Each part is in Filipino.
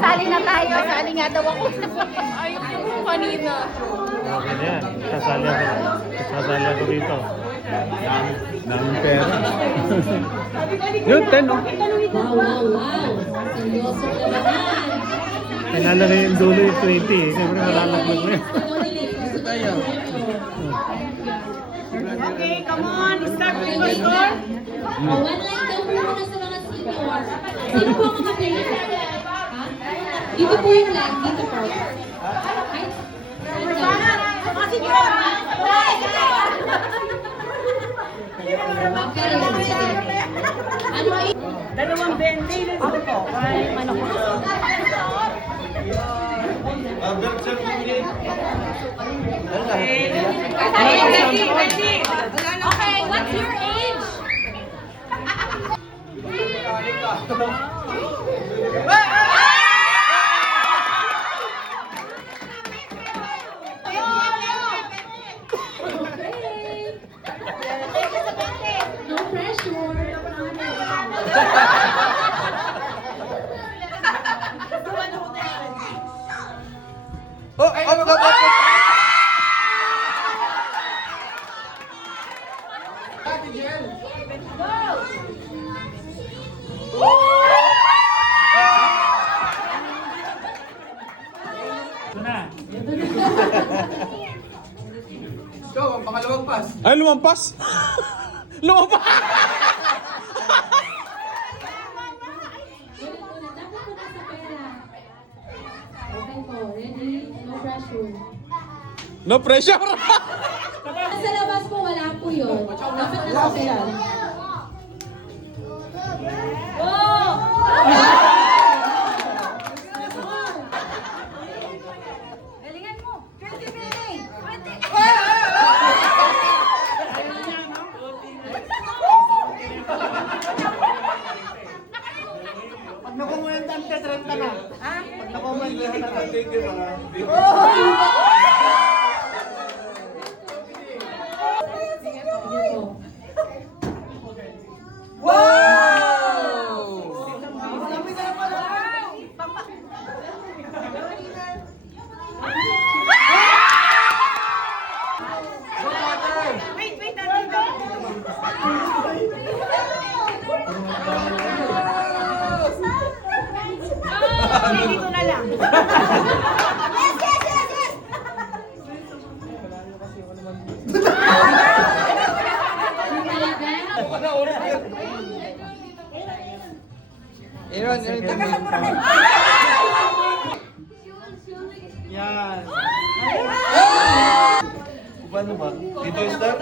Sasali na tayo. Sali nga daw ako. Ayok yung kanina. Okay na yan. Sasali ako. Sasali ako dito. Daming pera. Yun, 10 oh. Wow. Seryoso naman. Kailangan yung dulo yung 20 eh. Siyempre malalaglag mo yun. Okay, come on. Start with your score. One line daw po muna sa mga senior. Sino po ang makapili? Ha? Dito po yung line. Dito po. Ay. Okay, sige. Ano ay? Dalawang 20. Ako po. Ano po? Okay, what's your age? No pressure. Ito na. Ikaw, ang pangalawang pass. Ay, lumampas! Lumampas! Ulit po na. Dapat po nasa pera. Okay po. Ready? No pressure. No pressure! Sa labas po, wala po yun. Dapat nasa pera. Galingan mo. 20 minutes. 20. Pag nakumulanta, 30 na. Pag nakumulanta, 30 na. Sige po. Wait, nandito. Dito na lang. Aaron, yan. Paano ba? Dito yung start?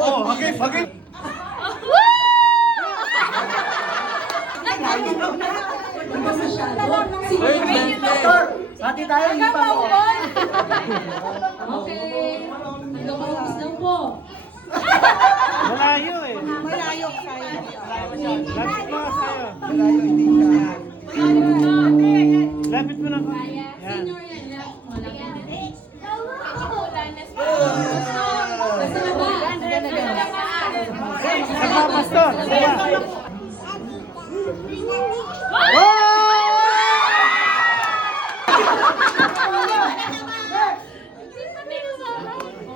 Oh, hagip, hagip! Hati tayo, hindi pa mo. Okay. Hanggang maubos lang po. Malayo eh. Malayo sa'yo. Lapit mo sa'yo. Malayo, hindi siya. Lapit mo na ko. Kaya, Yan. senior yan. Malaki. Basta na ba? Isa pa, pastor. Isa pa.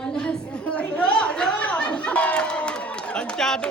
Olas. Tansyado.